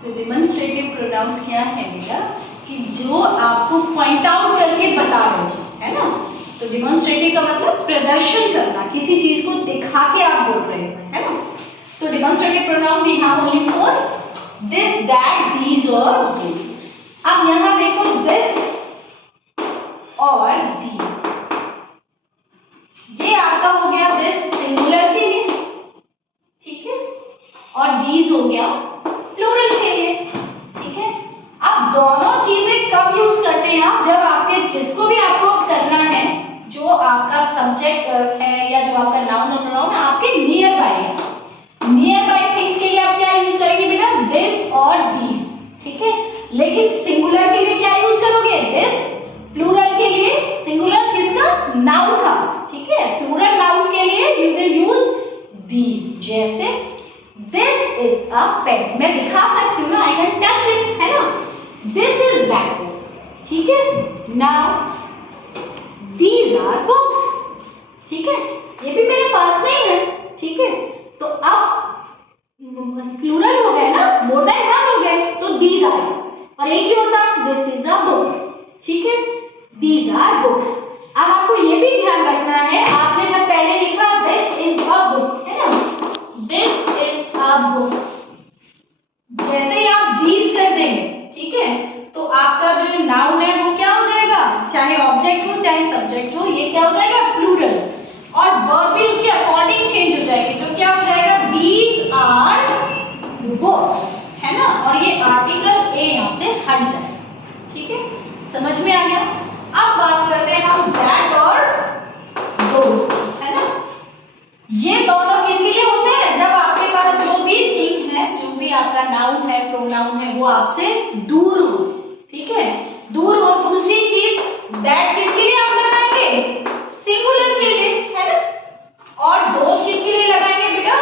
सो demonstrative pronounce क्या है बेटा कि जो आपको पॉइंट आउट करके बता रहे हो, है ना। तो डिमॉन्स्ट्रेटिव का मतलब प्रदर्शन करना, किसी चीज को दिखा के आप बोल रहे हो, है ना। तो demonstrative pronoun we have only for this, that, these और दोस। अब यहां देखो दिस और दीज, ये आपका हो गया दिस सिंगुलर के लिए, ठीक है, और दीज हो गया प्लूरल के लिए, ठीक है। अब दोनों चीजें कब यूज करते हैं आप, जब आपके जिसको भी आपको करना है, जो आपका सब्जेक्ट है या जो आपका नाउन और प्रोनाउन है आपके नियर बाय है, नियर बाय थिंग्स के लिए आप क्या यूज करेंगे बेटा, दिस और दीज, ठीक है। लेकिन सिंगुलर के लिए क्या यूज करोगे, दिस, प्लूरल के लिए सिंगुलर किसका, नाउन का, ठीक है। प्लूरल नाउन्स के लिए यू विल यूज दीज। जैसे दिस इज अ पेन, मैं दिखा सकती हूँ ना, आई कैन टच इट, है ना। दिस इज ब्लैकबोर्ड, ठीक है। नाउ दीज आर बुक्स, ठीक है, ये भी मेरे पास में ही है, ठीक है। तो अब प्लूरल हो गए ना, मोर देन वन हो गए, तो दीज आर, और एक ही होता दिस इज अ बुक, ठीक है, दीज आर बुक्स। अब आपको ये भी ध्यान रखना है, आपने जब पहले लिखा दिस इज अ बुक, है ना, दिस इज अ बुक, जैसे ही आप दीज कर देंगे, ठीक है, तो आपका जो नाउन है वो क्या हो जाएगा, चाहे ऑब्जेक्ट हो चाहे सब्जेक्ट हो, ये क्या हो जाएगा, प्लूरल, और वर्ब भी उसके अकॉर्डिंग चेंज हो जाएगी, तो क्या हो जाएगा, दीज आर बुक्स, है ना, और ये आर्टिकल ए यहां से हट जाएगा, ठीक है, समझ में आ गया। अब बात करते हैं हम दैट और दोस, है ना। ये दोनों किसके लिए होते हैं, जब आपके पास जो भी थिंग है, जो भी आपका नाउन है, प्रोनाउन है, वो आपसे दूर हो, ठीक है, दूर हो। दूसरी चीज दैट किसके लिए आप लगाएंगे, सिंगुलर के लिए, है ना, और दोस किसके लिए लगाएंगे बेटा,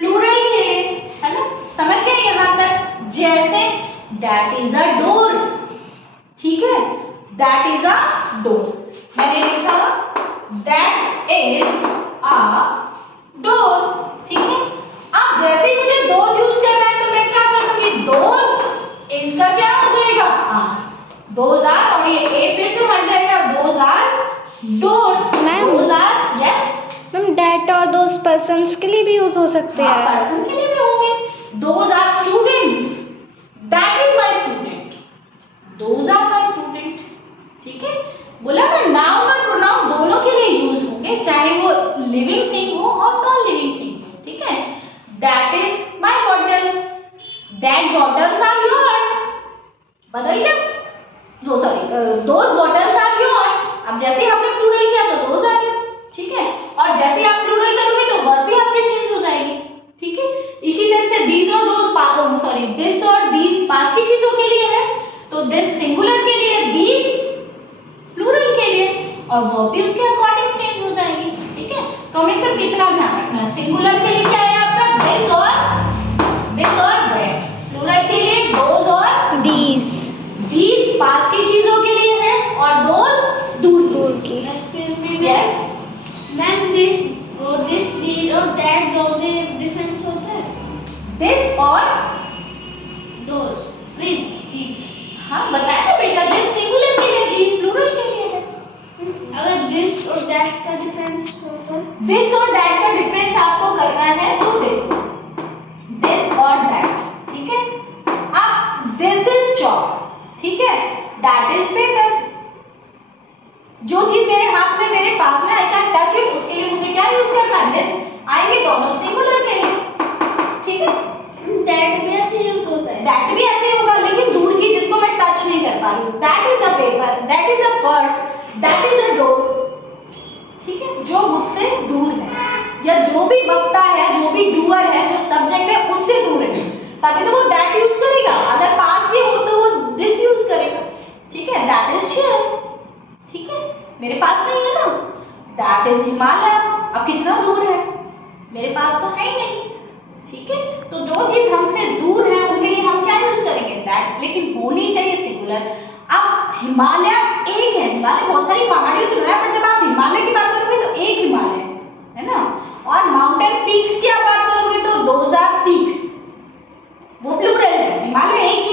प्लूरल के लिए, है ना। समझ गए यहां तक। जैसे दैट इज अ डोर, ठीक है, दैट इज अ डोर, मैंने लिखा दैट इज अ डोर, ठीक है। अब जैसे ही मुझे दोज यूज करना है तो मैं क्या कर दूंगी, दोज इसका क्या हो जाएगा, आर, दोज आर, और ये ए फिर से हट जाएगा, those are doors, those are, yes ma'am that और दोस पर्सन्स के लिए भी यूज हो सकते हैं, पर्सन के लिए भी होंगे, those are students, that is my student, those are my student, ठीक है। बोला ना, नाउन और प्रोनाउन दोनों के लिए यूज होंगे, चाहे वो लिविंग थिंग हो और नॉन लिविंग थिंग हो, ठीक है। That is my bottle, that bottles are yours, बदल गया, जो sorry those bottles are yours. अब जैसे ही आपने प्लूरल किया तो दोज आ गया, ठीक है, और जैसे ही आप प्लूरल करोगे तो वर्ब भी आपके चेंज हो जाएगी, ठीक है। इसी तरह से दीज और दोज, सॉरी दिस और दीज पास की चीजों के लिए है, तो दिस सिंगुलर के लिए, दीज प्लूरल के लिए, और वर्ब भी उसके अकॉर्डिंग चेंज हो जाएगी, ठीक है। तो हमें सिर्फ इतना ध्यान रखना, सिंगुलर के लिए क्या है आपका, दिस और दैट, प्लूरल के लिए दोज और दीज, दीज पास की चीजों के लिए है, और दोज दूर की। यस मैम दिस दीज और दैट दोनों में डिफरेंस होता है, दिस और दोस दीज, हाँ बताया ना बेटा, दिस सिंगुलर के लिए, दीज प्लूरल के लिए है। अगर दिस और दैट का डिफरेंस होता है, दिस और दैट का डिफरेंस आपको करना है, तो देखो दिस और दैट, ठीक है। अब दिस इज चॉक, ठीक है, दैट इज पेपर, जो चीज मेरे हाथ में मेरे पास में आई कैन टच इट, उसके लिए मुझे क्या यूज करना है, दिस, आएंगे दोनों सिंगुलर के लिए, ठीक है। दैट भी ऐसे यूज होता है, दैट भी ऐसे होगा, लेकिन दूर की जिसको मैं टच नहीं कर पा रही हूँ, that is the paper, that is the purse, that is the door, ठीक है, जो मुझसे दूर है, या जो भी वक्ता है, जो भी डूअर है, जो सब्जेक्ट है उससे दूर है, तभी तो वो दैट यूज करेगा, अगर पास भी हो तो वो दिस यूज करेगा, ठीक है। दैट इज चेयर, ठीक है, मेरे पास नहीं है ना, दैट इज हिमालय, अब कितना दूर है, मेरे पास तो है ही नहीं, ठीक है। तो जो चीज हमसे दूर है उनके लिए हम क्या यूज करेंगे, दैट, लेकिन होनी चाहिए सिंगुलर। अब हिमालय एक है, हिमालय बहुत सारी पहाड़ियों से बना है, पर जब आप हिमालय की बात करोगे तो एक हिमालय है ना, और माउंटेन पीक्स की आप बात करोगे तो दोज आर पीक्स, वो प्लूरल है,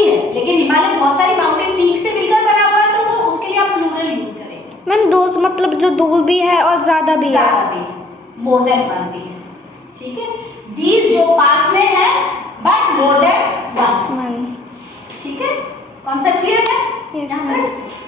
है, लेकिन हिमालय बहुत सारी माउंटेन पीक से मिलकर बना हुआ है, तो वो उसके लिए आप प्लूरल यूज करेंगे। मैम दोस्त मतलब जो दूर भी है और ज़्यादा भी है। ज्यादा भी, मोर देन वन भी है, ठीक है। दीज जो पास में है but more than one, one. ठीक है। कॉन्सेप्ट क्लियर है? Yes, यहाँ ma'am. पर